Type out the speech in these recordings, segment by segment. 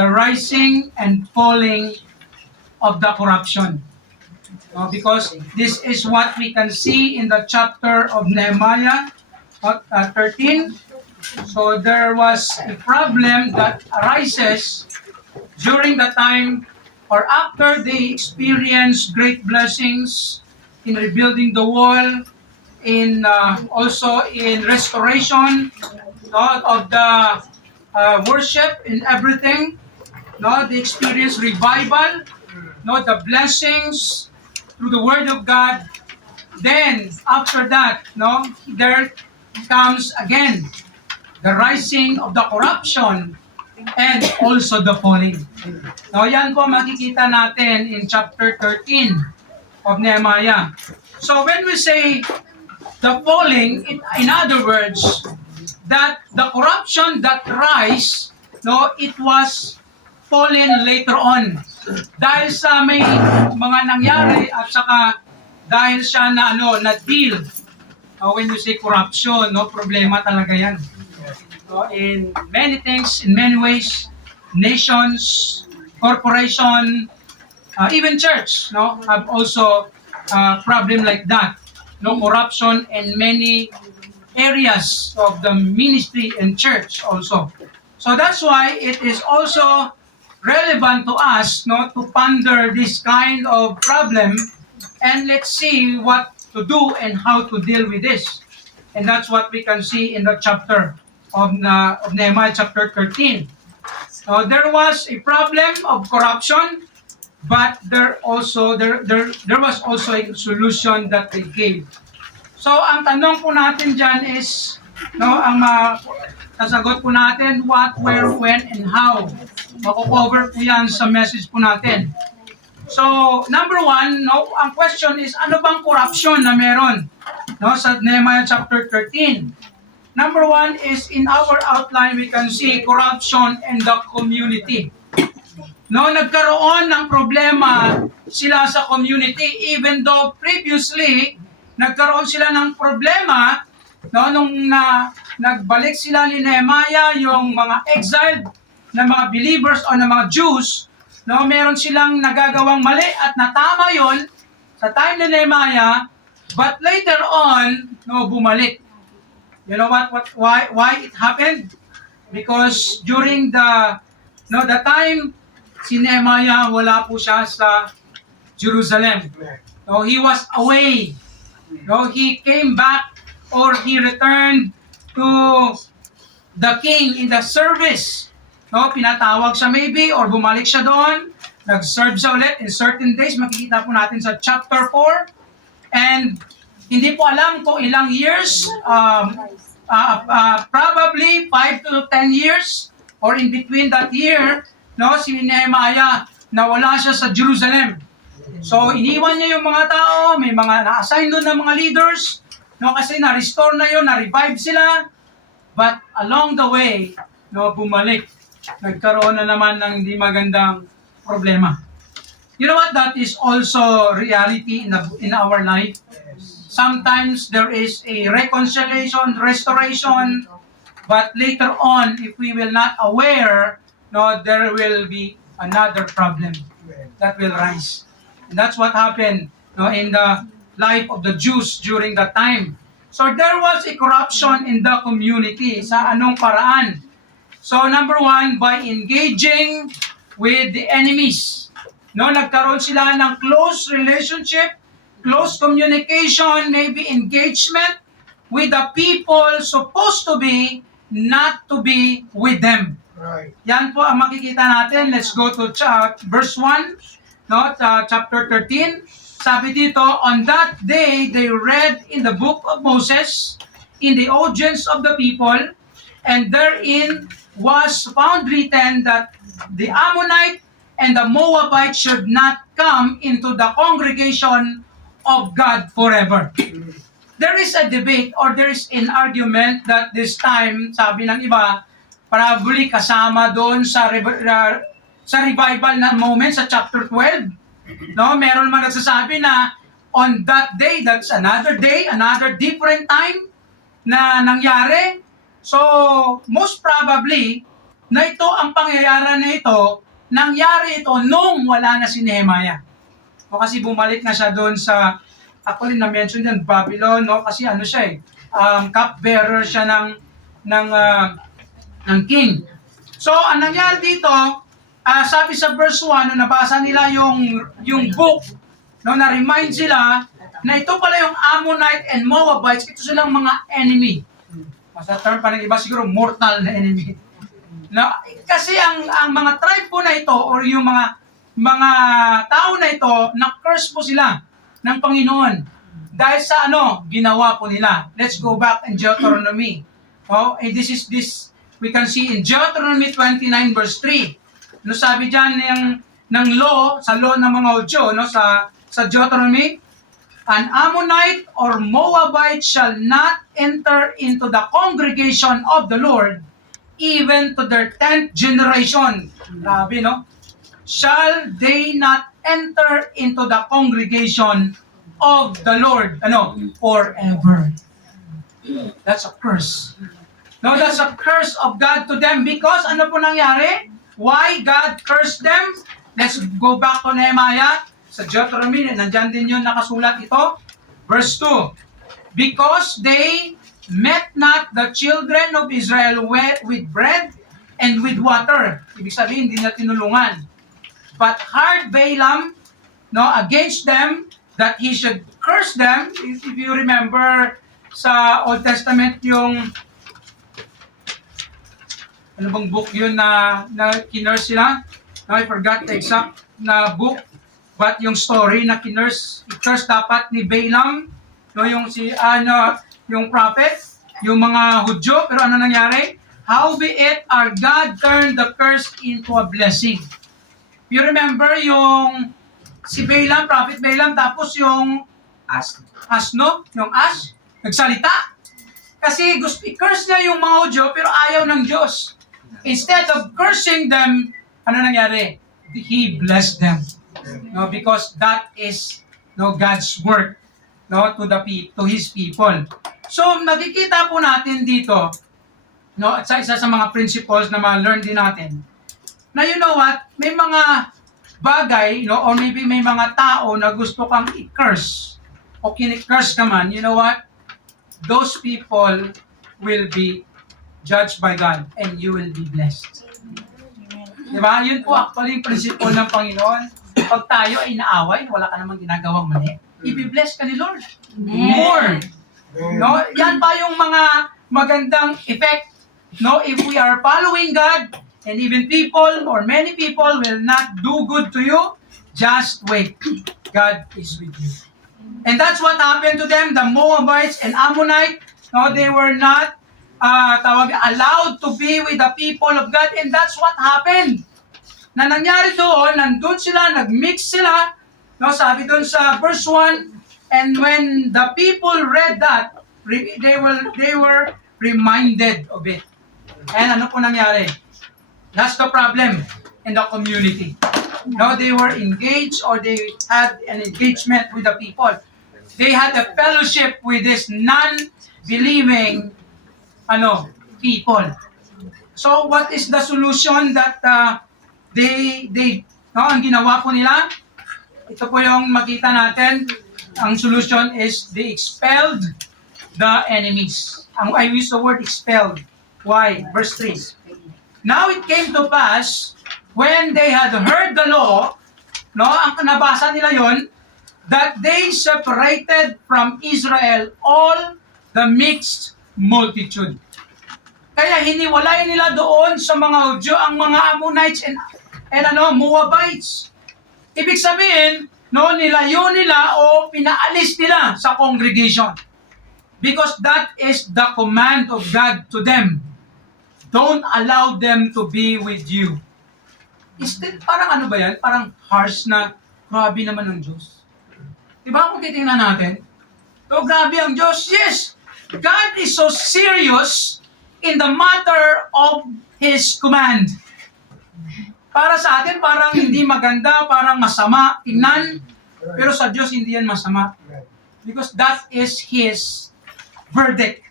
the rising and falling of the corruption. Because this is what we can see in the chapter of Nehemiah 13. So there was a problem that arises during the time or after they experience great blessings in rebuilding the wall, in also in restoration of the worship in everything. They experience revival, the blessings through the Word of God. Then after that, there comes again the rising of the corruption and also the falling. Now yan po makikita natin in chapter 13 of Nehemiah. So when we say the falling, in other words, that the corruption that rise, it was fallen later on. Dahil sa may mga nangyari at saka dahil siya na deal. When you say corruption, problema talaga yan. In many things, in many ways, nations, corporation, even church, have also problem like that. Corruption in many areas of the ministry and church also. So that's why it is also relevant to us, to ponder this kind of problem, and let's see what to do and how to deal with this. And that's what we can see in the chapter of Nehemiah chapter 13. There was a problem of corruption, but there was also a solution that they gave. So ang tanong po natin dyan is, ang sasagot po natin, what, where, when, and how. Mako-cover po yan sa message po natin. So, number one, ang question is, ano bang corruption na meron sa Nehemiah chapter 13? Number one is, in our outline, we can see corruption in the community. Nagkaroon ng problema sila sa community, even though previously, nagkaroon sila ng problema, nung nagbalik sila ni Nehemiah, yung mga exiled na mga believers o na mga Jews, meron silang nagagawang mali at natama yon sa time ni Nehemiah, but later on, bumalik. You know why it happened? Because during the time si Nehemiah, wala po siya sa Jerusalem. He was away. He came back or he returned to the king in the service. Pinatawag siya maybe or bumalik siya doon. Nag-serve siya ulit in certain days. Makikita po natin sa chapter 4. And hindi po alam kung ilang years, probably 5 to 10 years or in between that year, si Nehemiah nawala siya sa Jerusalem. So iniwan niya yung mga tao, may mga na-assign doon ng mga leaders, kasi na-restore na yun, na-revive sila. But along the way, bumalik. Nagkaroon na naman ng hindi magandang problema. You know what? That is also reality in our life. Sometimes there is a reconciliation, restoration, but later on, if we will not aware, there will be another problem that will rise. And that's what happened in the life of the Jews during that time. So there was a corruption in the community. Sa anong paraan? So number one, by engaging with the enemies. Nagkaroon sila ng close relationship, close communication, maybe engagement with the people supposed to be, not to be with them. Right. Yan po ang makikita natin. Let's go to verse 1, chapter 13. Sabi dito, on that day, they read in the book of Moses, in the audience of the people, and therein was found written that the Ammonite and the Moabite should not come into the congregation of God forever. There is a debate or there is an argument that this time, sabi ng iba, probably kasama doon sa revival na moment sa chapter 12. Meron man nagsasabi na on that day, that's another day, another different time na nangyari. So, most probably, na ito, ang pangyayari na ito, nangyari ito nung wala na si Nehemiah. O kasi bumalik na siya doon sa, actually na-mention din, Babylon, no? Kasi ano siya cupbearer siya ng king. So, ang nangyari dito, sabi sa verse 1, nung nabasa nila yung book, no, na-remind sila na ito pala yung Ammonite and Moabites, ito silang mga enemy. Sa term pa ng iba, siguro mortal na enemy. No, kasi ang mga tribe po na ito, or yung mga tao na ito, na-curse po sila ng Panginoon. Dahil sa ginawa po nila. Let's go back in Deuteronomy. This we can see in Deuteronomy 29 verse 3. No, sabi diyan ng law, sa law ng mga Hudyo, no, sa Deuteronomy, an Ammonite or Moabite shall not enter into the congregation of the Lord, even to their 10th generation. Grabe, no? Shall they not enter into the congregation of the Lord, forever. That's a curse. No, that's a curse of God to them because ano po nangyari? Why God cursed them? Let's go back to Nehemiah. Sa Deuteronomy, nandyan din yun nakasulat ito. Verse 2. Because they met not the children of Israel with bread and with water. Ibig sabihin, hindi na tinulungan. But heard Balaam against them that he should curse them. If you remember sa Old Testament yung ano bang book yun na kinurse sila? I forgot the exact na book. But yung story na curse dapat ni Balaam, yung prophet, yung mga Hudyo, pero ano nangyari? Howbeit our God turned the curse into a blessing. You remember yung si Balaam, prophet Balaam, tapos yung yung nagsalita. Kasi gusto i-curse niya yung mga Hudyo, pero ayaw ng Diyos. Instead of cursing them, ano nangyari? He blessed them. No, because that is God's work to His people. So nakikita po natin dito at sa isa sa mga principles na ma-learn din natin na may mga bagay or maybe may mga tao na gusto kang i-curse o kini-curse ka man, those people will be judged by God and you will be blessed. Diba? Yun po actually yung principle ng Panginoon. Pag tayo ay inaaway, wala ka namang ginagawang mali, i-bless ka ni Lord. More. No? Yan pa yung mga magandang effect. No? If we are following God, and even people or many people will not do good to you, just wait. God is with you. And that's what happened to them, the Moabites and Ammonites. No, they were not allowed to be with the people of God, and that's what happened. Na nangyari doon, nandun sila, nag-mix sila, sabi doon sa verse 1, and when the people read that, they were reminded of it. And ano po nangyari? That's the problem in the community. They were engaged or they had an engagement with the people. They had a fellowship with this non-believing people. So what is the solution that ang ginawa po nila? Ito po yung makita natin. Ang solution is they expelled the enemies. I use the word expelled. Why? Verse 3. Now it came to pass when they had heard the law, ang nabasa nila yon, that they separated from Israel all the mixed multitude. Kaya hiniwalay nila doon sa mga Hudyo ang mga Ammonites and Moabites. Ibig sabihin, nilayo nila o pinaalis nila sa congregation. Because that is the command of God to them. Don't allow them to be with you. Parang ba yan? Parang harsh na, grabe naman ng Diyos. Diba kung titingnan natin? Grabe ang Diyos. Yes! God is so serious in the matter of His command. Para sa atin, parang hindi maganda, parang masama, tingnan. Pero sa Diyos, hindi yan masama. Because that is His verdict.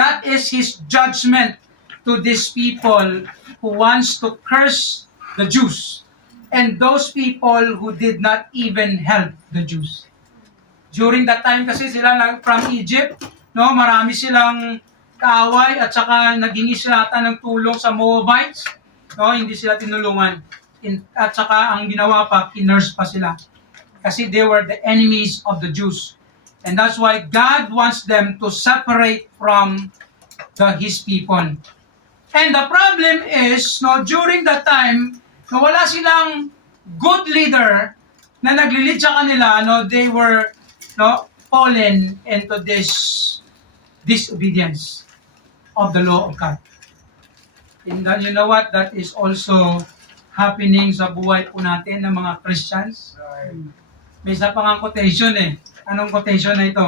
That is His judgment. to these people who wants to curse the Jews and those people who did not even help the Jews. During that time kasi sila from Egypt, no, marami silang kaaway at saka naghingi sila ata ng tulong sa Moabites. No, hindi sila tinulungan. At saka ang ginawa pa, kinurse pa sila. Kasi they were the enemies of the Jews. And that's why God wants them to separate from his people. And the problem is, no, during that time, no, wala silang good leader na naglilid sa kanila, no, they were fallen into this disobedience of the law of God. And then, you know what? That is also happening sa buhay po natin ng mga Christians. May isa pang quotation eh. Anong quotation na ito?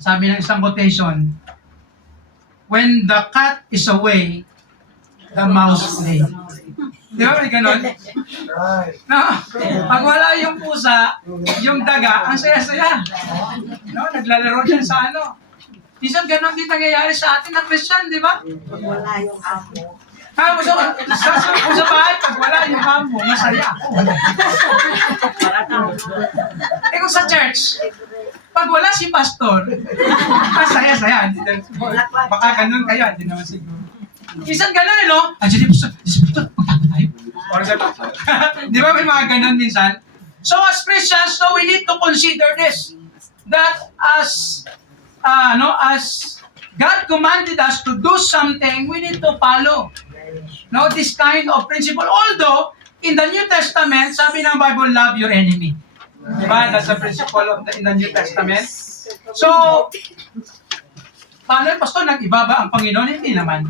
Sabi ng isang quotation, when the cat is away, the mouse play. Di ba may ganon? No? Pag wala yung pusa, yung daga, ang saya-saya. No? Naglalaro dyan sa ano. Minsan ganon din nangyayari sa atin na Christian, di ba? Pag wala yung amo. Sa bahay, pag wala yung amo, masaya. Kung sa church, pag wala si pastor, masaya-saya. Baka ganun kayo, hindi naman siguro. Minsan ganun no? Andiyan yung pastor, magtago tayo. Di ba may mga ganun minsan? So as Christians, so we need to consider this. That as God commanded us to do something, we need to follow. No, this kind of principle. Although, in the New Testament, sabi ng Bible, love your enemy. Diba? That's the principle in the New Testament. So, paano yung pastor, nag-iba ba ang Panginoon? Hindi naman.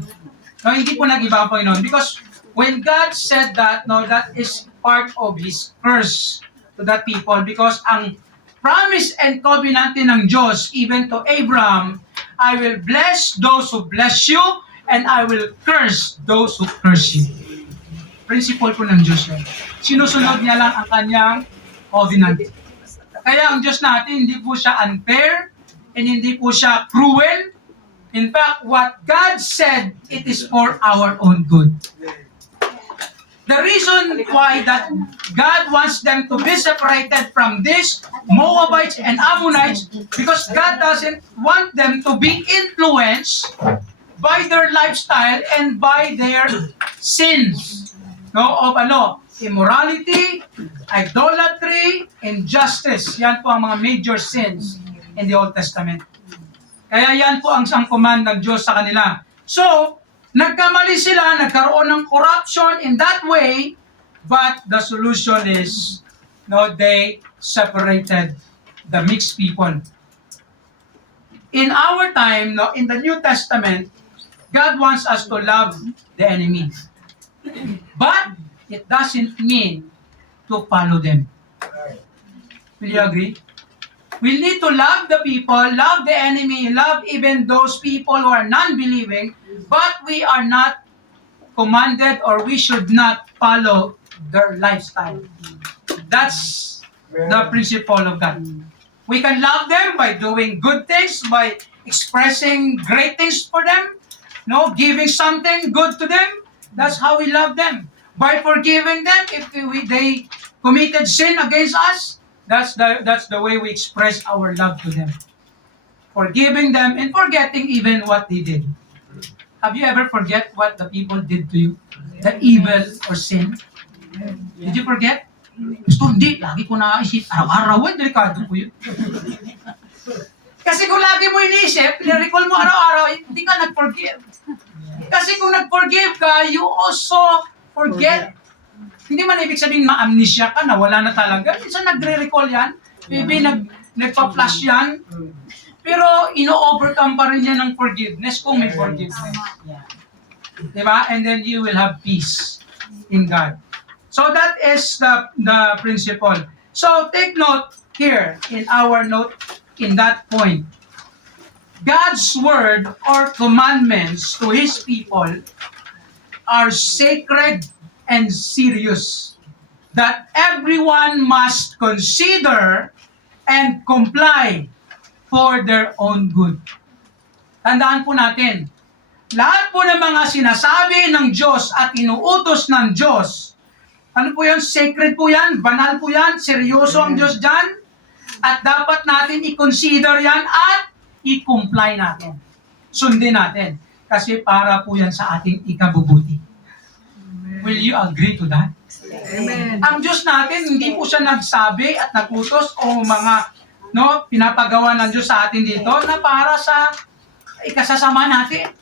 No, hindi po nag-iba ang Panginoon. Because when God said that, no, that is part of His curse to that people. Because ang promise and covenant ng Diyos, even to Abraham, I will bless those who bless you, and I will curse those who curse you. Principle po ng Diyos yun. Sinusunod niya lang ang kanyang covenant. Kaya ang Diyos natin, hindi po siya unfair, and hindi po siya cruel. In fact, what God said, it is for our own good. The reason why that God wants them to be separated from these Moabites and Ammonites, because God doesn't want them to be influenced by their lifestyle and by their sins. No, of immorality, idolatry, injustice. Yan po ang mga major sins in the Old Testament. Kaya yan po ang command ng Diyos sa kanila. So, nagkamali sila, nagkaroon ng corruption in that way, but the solution is, they separated the mixed people. In our time, in the New Testament, God wants us to love the enemy. But it doesn't mean to follow them. Will you agree? We need to love the people, love the enemy, love even those people who are non-believing, but we are not commanded or we should not follow their lifestyle. That's the principle of God. We can love them by doing good things, by expressing great things for them, giving something good to them. That's how we love them. By forgiving them if they committed sin against us. That's the way we express our love to them. Forgiving them and forgetting even what they did. Have you ever forget what the people did to you? The evil or sin? Did you forget? Gusto, hindi. Lagi ko naisip. Araw-araw, delikado po yun. Kasi kung lagi mo iniisip, recall mo araw-araw, hindi ka nag-forgive. Kasi kung nag-forgive ka, you also forget. Hindi man ibig sabihin ma-amnesia ka na, wala na talaga. Minsan nagre-recall yan, maybe nagpa-flash yan, pero ino-overcome pa rin yan ng forgiveness kung may forgiveness. Diba? And then you will have peace in God. So that is the principle. So take note here in our note in that point. God's word or commandments to His people are sacred and serious that everyone must consider and comply for their own good. Tandaan po natin, Lahat po ng mga sinasabi ng Diyos at inuutos ng Diyos, ano po yan? Sacred po yan, banal po yan, seryoso ang Diyos dyan, at dapat natin i-consider yan at i-comply natin. Sundin natin. Kasi para po yan sa ating ikabubuti. Will you agree to that? Amen. Ang Diyos natin, hindi po siya nagsabi at nagutos o mga pinapagawa ng Diyos sa atin dito na para sa ikasasama natin.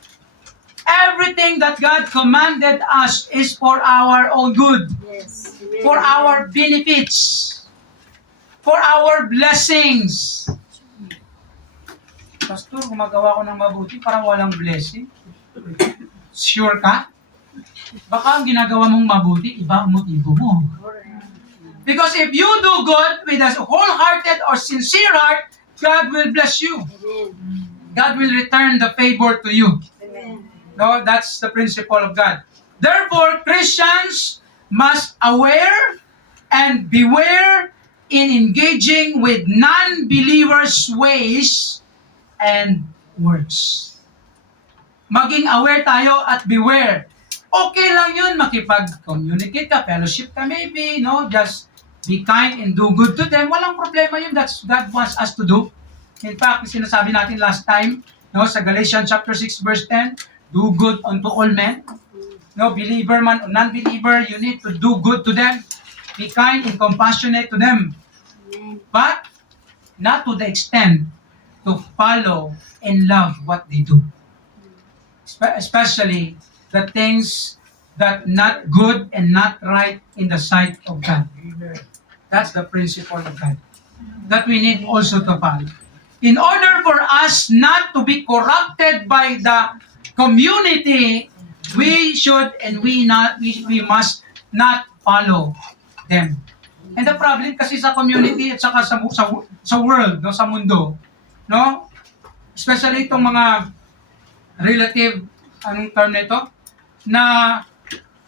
Everything that God commanded us is for our own good, Yes. for our benefits, for our blessings. Pastor, gumagawa ko ng mabuti, parang walang blessing. Sure ka? Baka ang ginagawa mong mabuti, iba ang motibo mo. Because if you do good with a wholehearted or sincere heart, God will bless you. God will return the favor to you. Amen. No, that's the principle of God. Therefore, Christians must aware and beware in engaging with non-believers' ways and works. Maging aware tayo at beware. Okay lang yun, makipag-communicate ka, fellowship ka maybe, just be kind and do good to them. Walang problema yun. That's God wants us to do. In fact, sinasabi natin last time, sa Galatians chapter 6 verse 10, do good unto all men. Believer man or non-believer, you need to do good to them. Be kind and compassionate to them. But not to the extent to follow and love what they do. Especially the things that not good and not right in the sight of God. That's the principle of God that we need also to follow. In order for us not to be corrupted by the community, we should and we must not follow them. And the problem kasi sa community at saka sa world, sa mundo, especially itong mga relative, anong term nito, na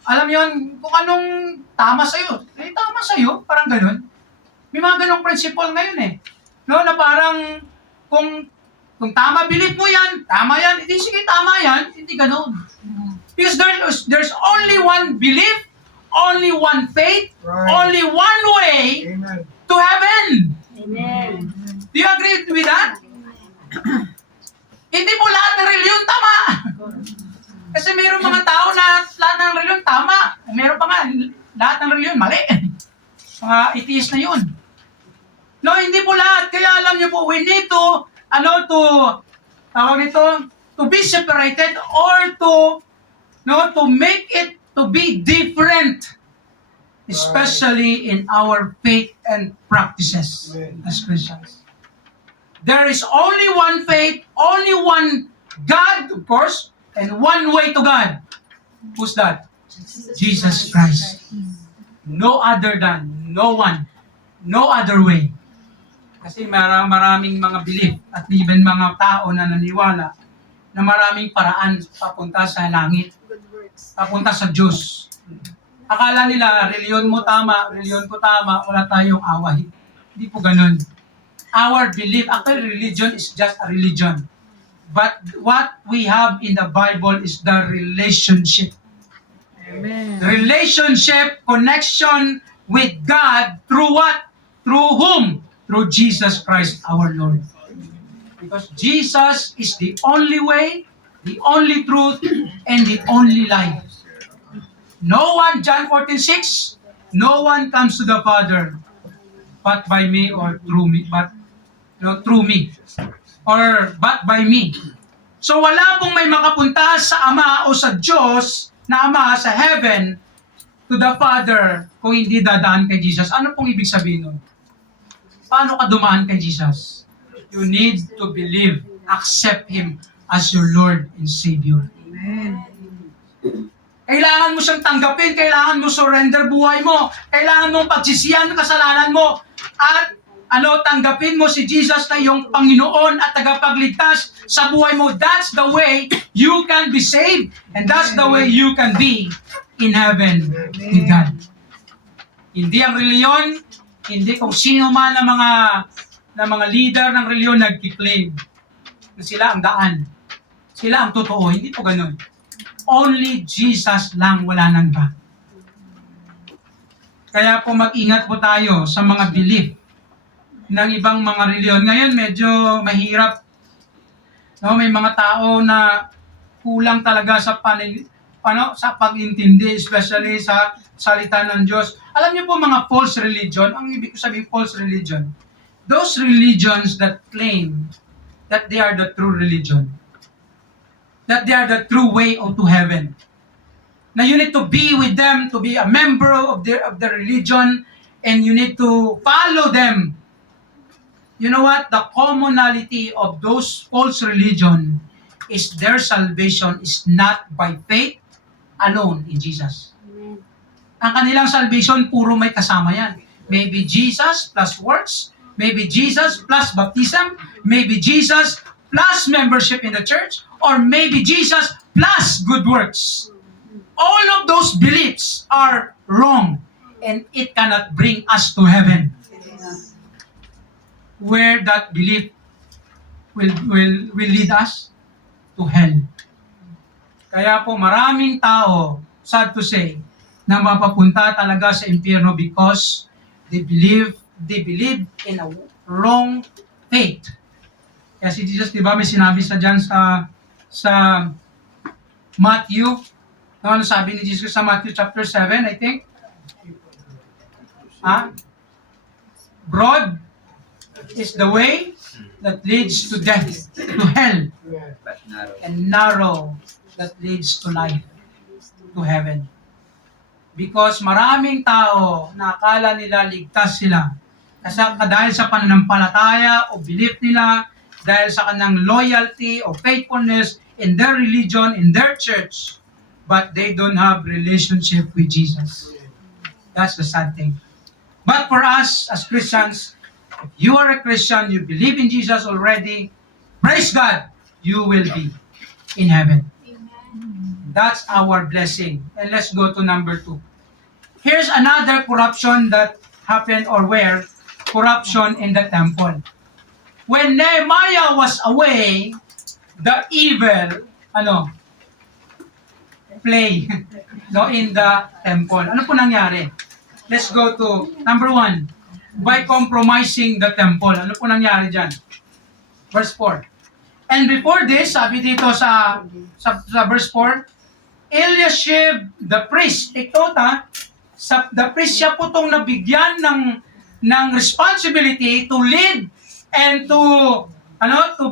alam yon kung anong tama sa'yo. Tama sa'yo, parang ganun. May mga ganong principle ngayon na parang kung tama, believe mo yan, tama yan, hindi sige tama yan, hindi ganun. Because there's only one belief, only one faith, only one way Amen. to heaven. Amen. Do you agree with that? Hindi po lahat ng reliyon tama. Kasi mayroong mga tao na lahat ng reliyon tama. Mayroon pa nga, lahat ng reliyon mali. Mga atheist na yun. No, hindi po lahat. Kaya alam niyo po, we need to, to be separated or to make it to be different. Especially in our faith and practices as Christians. There is only one faith, only one God, of course, and one way to God. Who's that? Jesus Christ. No other than, no one, no other way. Kasi maraming mga belief at even mga tao na naniwala na maraming paraan papunta sa langit, papunta sa Diyos. Akala nila, reliyon mo tama, reliyon ko tama, wala tayong away. Hindi po ganun. Our belief, actually religion is just a religion. But what we have in the Bible is the relationship. Amen. Relationship, connection with God through what? Through whom? Through Jesus Christ our Lord. Because Jesus is the only way, the only truth, and the only life. No one, John 14:6, no one comes to the Father but by me or through me, but through me or but by me. So wala pong may makapunta sa Ama o sa Diyos na Ama sa heaven to the Father kung hindi dadaan kay Jesus. Ano pong ibig sabihin nun? Paano ka dumaan kay Jesus? You need to believe, accept Him as your Lord and Savior. Amen. Kailangan mo siyang tanggapin, kailangan mo surrender buhay mo, kailangan mong pagsisihan ng kasalanan mo, at tanggapin mo si Jesus na iyong Panginoon at tagapagligtas sa buhay mo. That's the way you can be saved, and that's the way you can be in heaven with God. Hindi ang reliyon, hindi kung sino man ng mga leader ng reliyon nagki-claim na sila ang daan Sila ang totoo. Hindi po ganun. Only Jesus lang, wala nang iba. Kaya po mag-ingat po tayo sa mga belief ng ibang mga reliyon. Ngayon medyo mahirap. No, may mga tao na kulang talaga sa sa pag-intindi, especially sa salita ng Diyos. Alam niyo po mga false religion, ang ibig ko sabihin false religion, those religions that claim that they are the true religion, that they are the true way to heaven. Now you need to be with them, to be a member of the religion, and you need to follow them. You know what? The commonality of those false religion is their salvation is not by faith alone in Jesus. Ang kanilang salvation, puro may kasama yan. Maybe Jesus plus works, maybe Jesus plus baptism, maybe Jesus plus membership in the church, or maybe Jesus plus good works. All of those beliefs are wrong, and it cannot bring us to heaven. Where that belief will lead us to hell. Kaya po maraming tao, sad to say, na mapapunta talaga sa impyerno because they believe in a wrong faith. Kaya si Jesus, di ba, may sinabi sa dyan sa Matthew. Ano sabi ni Jesus sa Matthew chapter 7, I think? Broad is the way that leads to death, to hell, and narrow that leads to life, to heaven. Because maraming tao na akala nila ligtas sila dahil sa pananampalataya o belief nila, dahil sa kanang loyalty o faithfulness in their religion, in their church, but they don't have relationship with Jesus. That's the sad thing. But for us as Christians, if you are a Christian, you believe in Jesus already, praise God, you will be in heaven. That's our blessing. And let's go to number 2. Here's another corruption that happened or where corruption in the temple. When Nehemiah was away, the evil, play in the temple. Ano po nangyari? Let's go to number 1. By compromising the temple. Ano po nangyari dyan? Verse 4. And before this, sabi dito sa verse 4, Eliashib, the priest, the priest siya po itong nabigyan ng responsibility to lead and to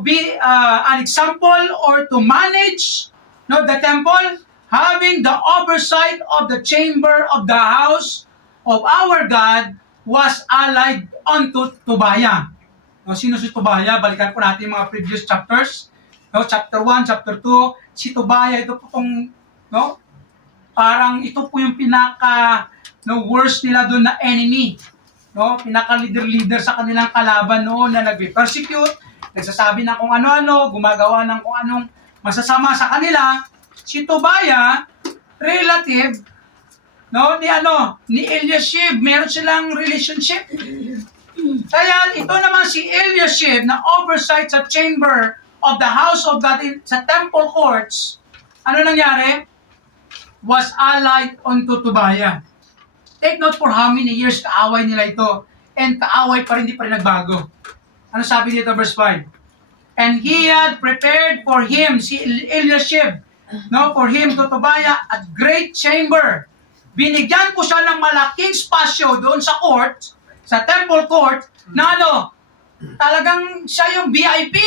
be an example or to manage the temple, having the oversight of the chamber of the house of our God was allied unto Tobiah. Sino si Tobiah? Balikan po natin mga previous chapters. Chapter 1, chapter 2, si Tobiah, ito po itong, parang ito po yung worst nila doon na enemy. Pinaka-leader sa kanilang kalaban noon na nag-persecute, nagsasabi ng kung ano-ano, gumagawa ng kung anong masasama sa kanila. Si Tobiah, relative, ni Eliashib, meron silang relationship. Kaya ito naman si Eliashib na oversight sa chamber of the house of God sa temple courts, ano nangyari? Was allied unto Tobiah. Take note for how many years kaaway nila ito. And kaaway pa rin, di pa rin nagbago. Ano sabi dito verse 5? And he had prepared for him, si Eliashib, for him to Tobiah a great chamber. Binigyan ko siya ng malaking spasyo doon sa court, sa temple court, na talagang siya yung VIP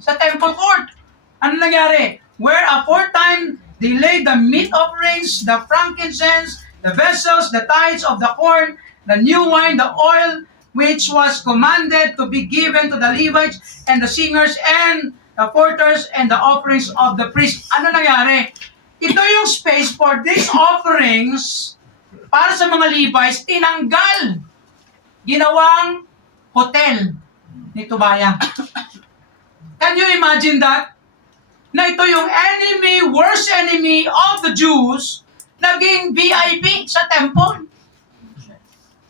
sa temple court. Ano nangyari? Where aforetime they laid the meat offerings, the frankincense, the vessels, the tithes of the corn, the new wine, the oil, which was commanded to be given to the Levites and the singers and the porters and the offerings of the priests. Ano nangyari? Ito yung space for these offerings para sa mga Levites, tinanggal. Ginawang hotel ni Tobiah. Can you imagine that? Na ito yung enemy, worst enemy of the Jews, naging VIP sa temple.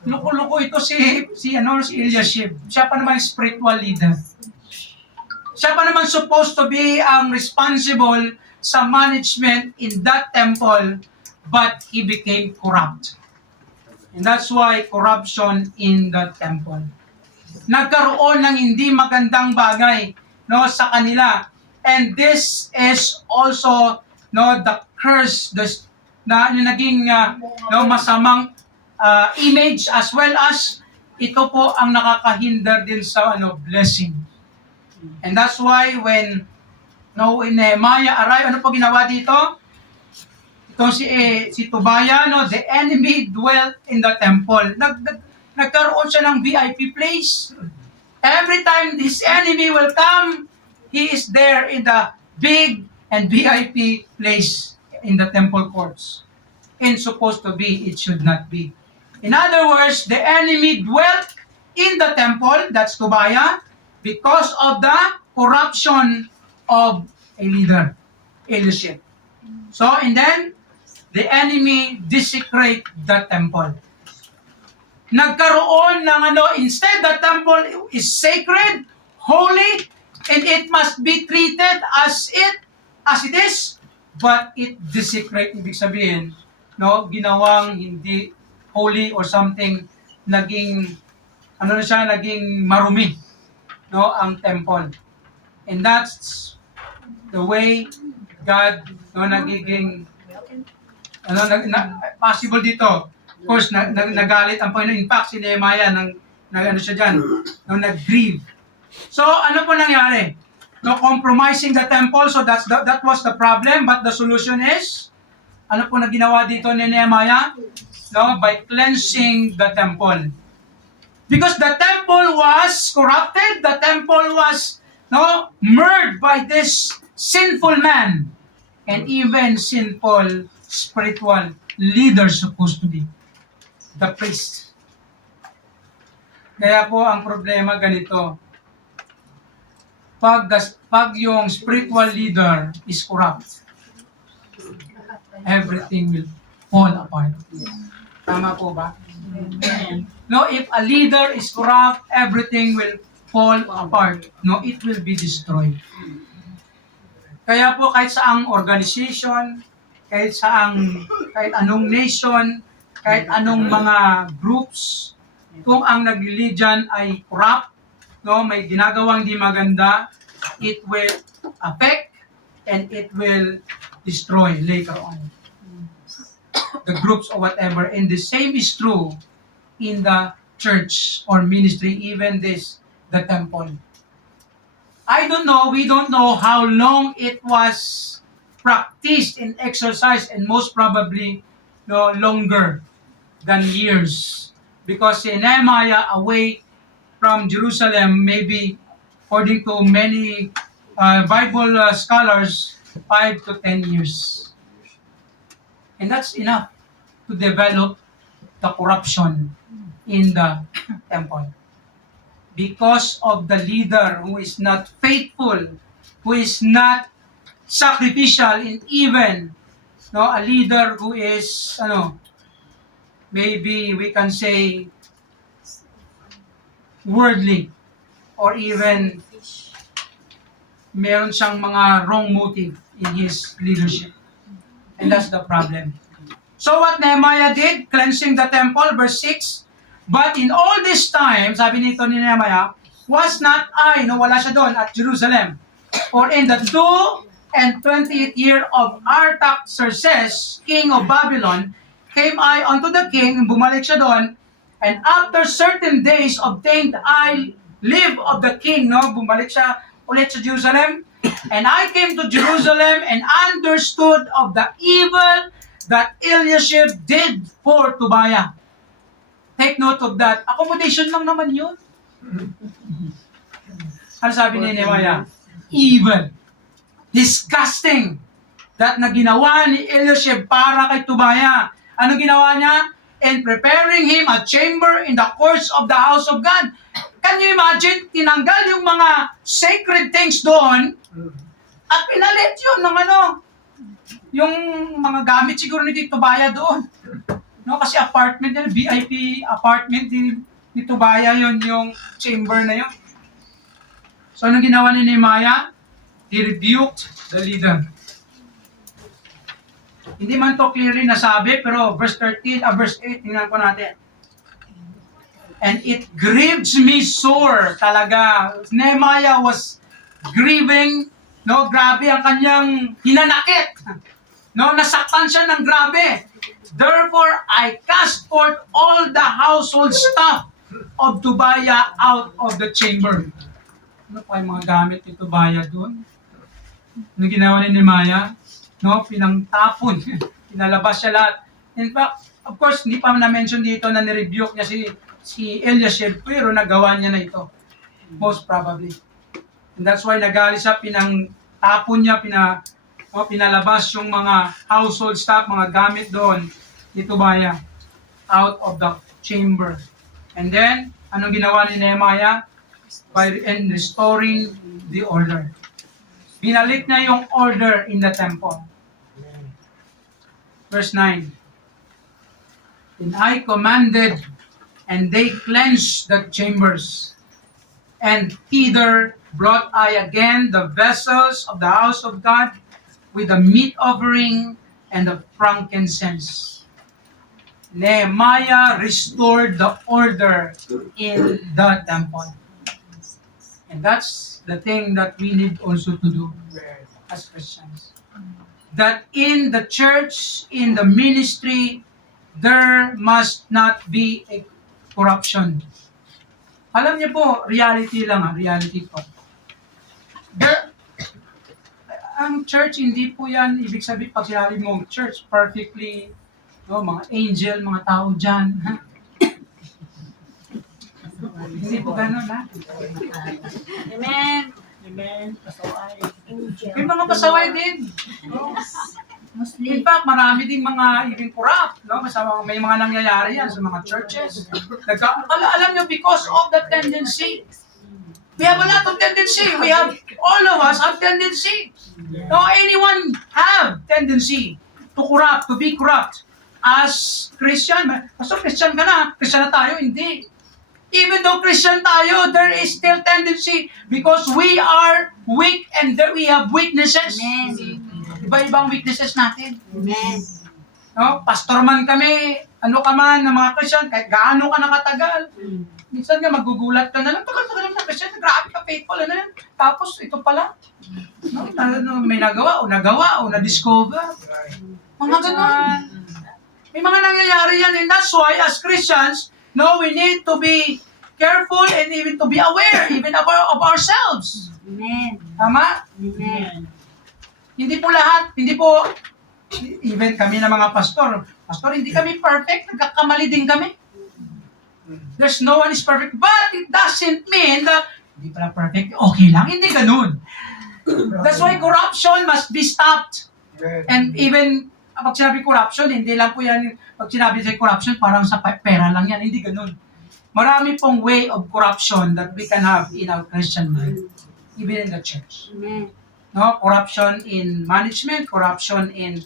Luko-luko ito si Eliashib. Siya pa naman spiritual leader. Siya pa naman supposed to be ang responsible sa management in that temple, but he became corrupt. And that's why corruption in the temple. Nagkaroon ng hindi magandang bagay, no, sa kanila. And this is also, no, the curse, na naging no, masamang image, as well as ito po ang nakakahinder din sa blessing. And that's why when Nehemiah arrived, ano po ginawa dito? Ito si Tobiah, no, the enemy dwelt in the temple. Nagkaroon siya ng VIP place. Every time this enemy will come, he is there in the big and VIP place in the temple courts. And supposed to be, it should not be. In other words, the enemy dwelt in the temple, that's Tobiah, because of the corruption of a leadership. So, and then, the enemy desecrate the temple. Nagkaroon ng instead the temple is sacred, holy, and it must be treated as it is, but it desecrate, ibig sabihin, no, ginawang hindi holy or something, naging naging marumi, no, ang temple. And that's the way God, no, nagiging possible dito. Of course, nagalit ang Panginoon. In fact, si Nehemiah, nag-grieve. So, ano po nangyari? No, compromising the temple, so that was the problem, but the solution is, ano po na ginawa dito ni Nehemiah? No, by cleansing the temple. Because the temple was corrupted, the temple was marred by this sinful man, and even sinful spiritual leaders supposed to be the priest. Kaya po ang problema ganito. Pag yung spiritual leader is corrupt, everything will fall apart. Tama po ba? No, if a leader is corrupt, everything will fall apart. No, it will be destroyed. Kaya po kahit saang organization, kahit anong nation, kahit anong mga groups, kung ang nag-lead dyan ay corrupt, no, may ginagawang di maganda, it will affect and it will destroy later on the groups or whatever. And the same is true in the church or ministry, even the temple. We don't know how long it was practiced and exercised, and most probably longer than years. Because Nehemiah away from Jerusalem, maybe according to many Bible scholars, 5 to 10 years. And that's enough to develop the corruption in the temple. Because of the leader who is not faithful, who is not sacrificial, and even a leader who is maybe we can say worldly, or even meron siyang mga wrong motive in his leadership. And that's the problem. So what Nehemiah did, cleansing the temple, verse 6, but in all this time, sabi nito ni Nehemiah, was not I, wala siya doon at Jerusalem, for in the 22nd year of Artaxerxes, king of Babylon, came I unto the king, bumalik siya doon, and after certain days obtained I leave of the king, bumalik siya ulit sa Jerusalem, and I came to Jerusalem and understood of the evil that Eliashib did for Tobiah. Take note of that. Accommodation lang naman yun. Ano sabi ni Nehemiah? Evil. Disgusting. That na ginawa ni Eliashib para kay Tobiah. Ano ginawa niya? And preparing him a chamber in the courts of the house of God. Can you imagine? Tinanggal yung mga sacred things doon at pinalit yun ng yung mga gamit siguro ni Tobiah doon. Kasi apartment nila, VIP apartment ni Tobiah yun, yung chamber na yun. So, anong ginawa ni Nehemiah? He rebuked the leader. Hindi man to clearly nasabi, pero verse 8, tingnan po natin. And it grieves me sore. Talaga, Nehemiah was grieving, no, grabe ang kanyang hinanakit. No, nasaktan siya ng grabe. Therefore, I cast forth all the household stuff of Tobiah out of the chamber. Ano pa yung mga gamit ni Tobiah doon? Ano ginawa ni Nehemiah? No, pinangtapon. Pinalabas siya lahat. In fact, of course, hindi pa na-mention dito na nirebuke niya si Eliashib, pero nagawa niya na ito. Most probably. And that's why nagalit siya, pinangtapon niya, pinalabas yung mga household stuff, mga gamit doon ni Tobiah out of the chamber. And then, anong ginawa ni Nehemiah? By restoring the order. Binalik niya yung order in the temple. Verse 9. And I commanded, and they cleansed the chambers. And thither brought I again the vessels of the house of God with the meat offering and the frankincense. Nehemiah restored the order in the temple. And that's the thing that we need also to do as Christians. That in the church, in the ministry, there must not be a corruption. Alam niyo po, reality lang reality po. Ang church, hindi po yan, ibig sabihin, pag sinabi mo, church, perfectly, no, mga angel, mga tao dyan. Ha? Hindi po ganun, ha? Amen. Amen. Pasaway. May mga pasaway din. In fact, marami ding mga even corrupt. No? May mga nangyayari yan sa mga churches. Alam nyo, because of the tendency. We have a lot of tendency. All of us have tendency. No, anyone have tendency to corrupt, to be corrupt. As Christian, so Christian ka na, Christian na tayo, hindi. Even though Christian tayo, there is still tendency because we are weak and we have weaknesses. Amen. Iba-ibang weaknesses natin. Amen. No? Pastor man kami, ano ka man ng mga Christian, kahit gaano ka nakatagal. Minsan nga magugulat ka na lang, tagal-tagal na Christian, grabe ka, faithful, ano yan. Tapos ito pala, no? May nagawa o na-discover. Mga ganun. May mga nangyayari yan, and that's why as Christians, no, we need to be careful and even to be aware even of ourselves. Amen. Tama? Amen. Hindi po lahat, even kami na mga pastor, hindi kami perfect, nagkakamali din kami. There's no one is perfect, but it doesn't mean that hindi pala perfect, okay lang, hindi ganun. That's why corruption must be stopped. And even, pag sinabi corruption, hindi lang po yan, pag sinabi sa corruption, parang sa pera lang yan, hindi ganun. Marami pong way of corruption that we can have in our Christian life, even in the church. Amen. No, corruption in management, corruption in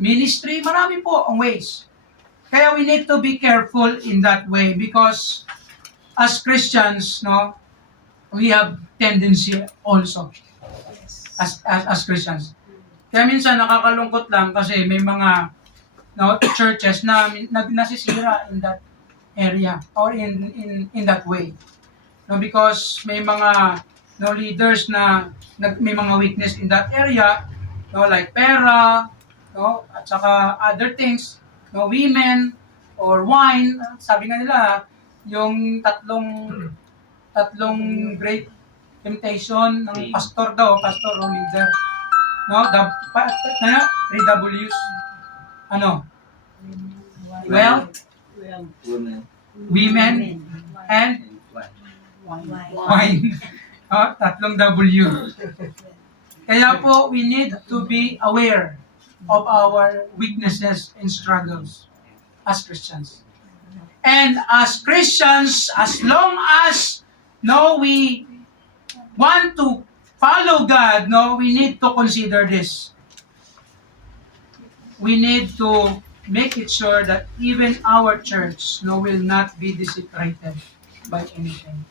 ministry, marami po ang ways. Kaya we need to be careful in that way because as Christians, no, we have tendency also as Christians. Kaya minsan nakakalungkot lang kasi may mga churches na nasisira in that area or in that way. No, because may mga leaders na may mga weakness in that area, no, like pera, no, at saka other things, no, women or wine. Sabi nga nila, yung tatlong great temptation ng pastor o leader. No, 3 W's. Ano? Wealth, women, and wine. Tatlong W. Kaya po, we need to be aware of our weaknesses and struggles as Christians. And as Christians, as long as we want to follow God, we need to consider this. We need to make it sure that even our church will not be desecrated. by anything.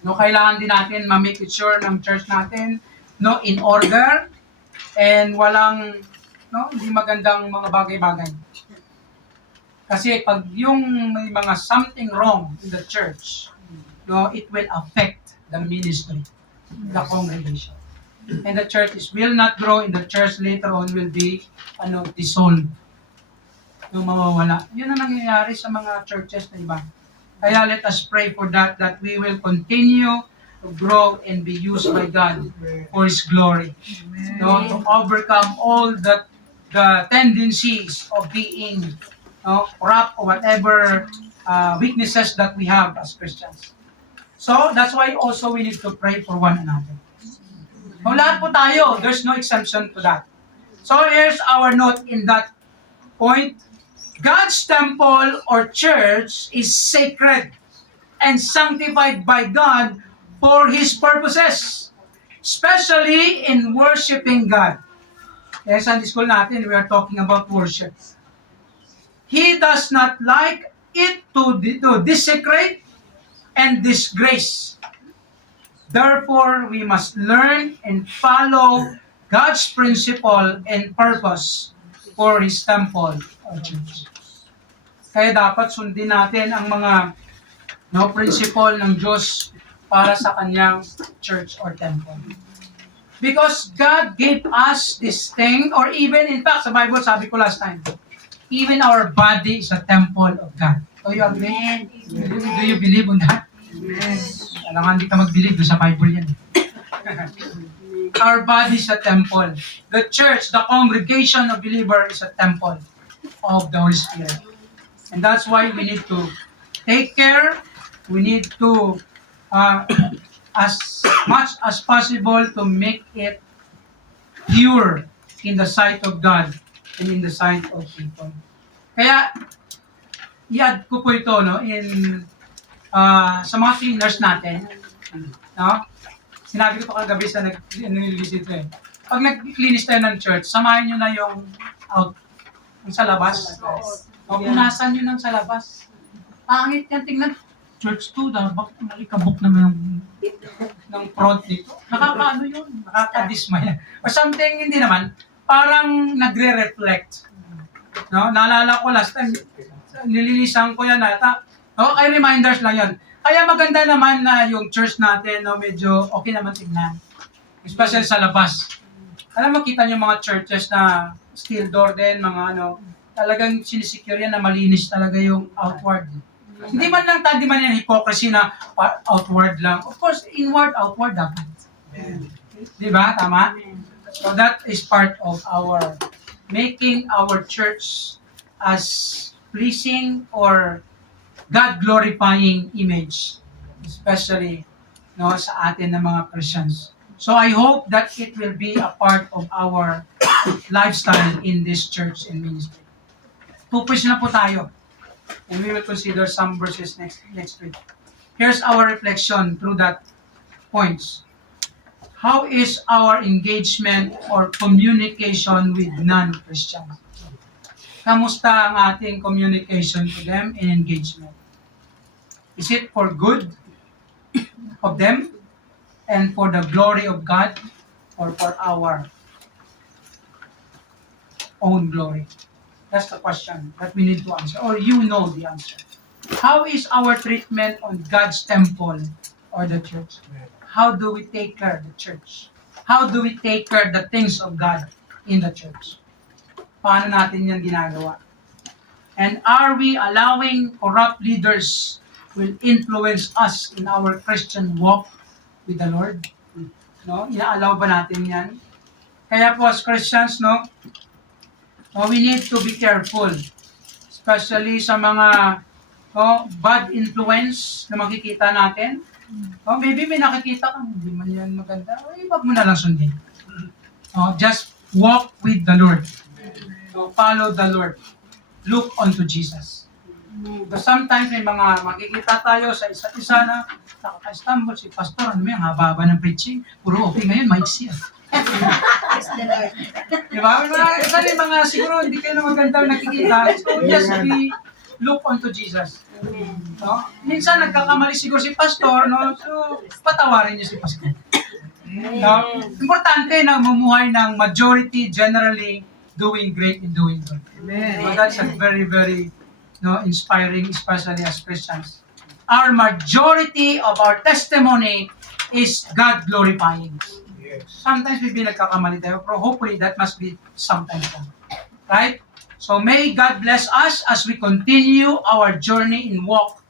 No, kailangan din natin ma-make it sure ng church natin, no, in order, and walang, no, hindi magandang mga bagay-bagay. Kasi pag yung may mga something wrong in the church, no, it will affect the ministry, the congregation. And the church will not grow, in the church later on will be dissolved. Yung mawawala. Yun ang nangyayari sa mga churches na iba. Kaya let us pray for that we will continue to grow and be used by God for His glory. No, to overcome all the tendencies of being corrupt or whatever weaknesses that we have as Christians. So, that's why also we need to pray for one another. So, lahat po tayo, there's no exemption to that. So, here's our note in that point. God's temple or church is sacred and sanctified by God for His purposes, especially in worshiping God. Kaya sa Sunday school natin, we are talking about worship. He does not like it to desecrate and disgrace. Therefore, we must learn and follow God's principle and purpose for His temple or church. Kaya dapat sundin natin ang mga principle ng Diyos para sa kanyang church or temple. Because God gave us this thing, or even in fact, sa Bible, sabi ko last time, even our body is a temple of God. Do you agree? Do you believe on that? Amen. Alam nga, hindi ka mag-believe doon sa Bible yan. Our body is a temple. The church, the congregation of believers is a temple of the Holy Spirit. And that's why we need to take care. We need to, as much as possible, to make it pure in the sight of God and in the sight of people. Kaya, i-add ko po ito sa mga cleaners natin. No? Sinabi ko pa kagabi sa nag-visit ko Pag nag-cleanish tayo ng church, samahin nyo na yung out, yung sa labas. O punasan nyo ng sa labas. Pangit yan, tingnan. Church 2, nalikabok naman ng front nito. Nakakaano yun? Nakakadismaya. Or something, hindi naman, parang nagre-reflect. No? Naalala ko last time, nililisan ko yan ata. Kay reminders lang yan. Kaya maganda naman na yung church natin, medyo okay naman tingnan. Especially sa labas. Alam mo, kita niyo mga churches na steel door din, talagang sinisecure yan na malinis talaga yung outward. Hindi man yan hypocrisy na outward lang. Of course, inward, outward dapat. Di ba? Tama? So that is part of our making our church as pleasing or God-glorifying image, especially sa atin ng mga Christians. So I hope that it will be a part of our lifestyle in this church and ministry. 2 na po tayo. And we will consider some verses next week. Here's our reflection through that points. How is our engagement or communication with non-Christians? Kamusta ang ating communication to them and engagement? Is it for good of them and for the glory of God or for our own glory? That's the question that we need to answer, or you know the answer. How is our treatment on God's temple or the church? How do we take care of the church? How do we take care of the things of God in the church? Paano natin yan ginagawa? And are we allowing corrupt leaders will influence us in our Christian walk with the Lord? Ina-allow ba natin yan? Kaya po as Christians, we need to be careful. Especially sa mga bad influence na makikita natin. Maybe may nakikita ka, hindi man yan maganda. Wag mo na lang sundin. Just walk with the Lord. Follow the Lord. Look unto Jesus. But sometimes may mga makikita tayo sa isa't isa na nakaka-stumble si pastor, may haba-haba ng preaching, puro okay ngayon, maiksi Diba? May mga siguro hindi kayo na magandang nakikita. So just look unto Jesus. Amen. No? Minsan nagkakamali siguro si pastor, no? So, patawarin niyo si pastor. No? Importante na mamuhay ng majority generally doing great in doing good. Amen. So that's a very, very inspiring, especially as Christians. Our majority of our testimony is God glorifying. Sometimes maybe nagkakamali tayo, pero hopefully that must be sometimes lang. Right? So may God bless us as we continue our journey in walk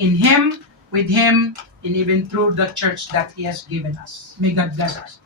in Him, with Him, and even through the church that He has given us. May God bless us.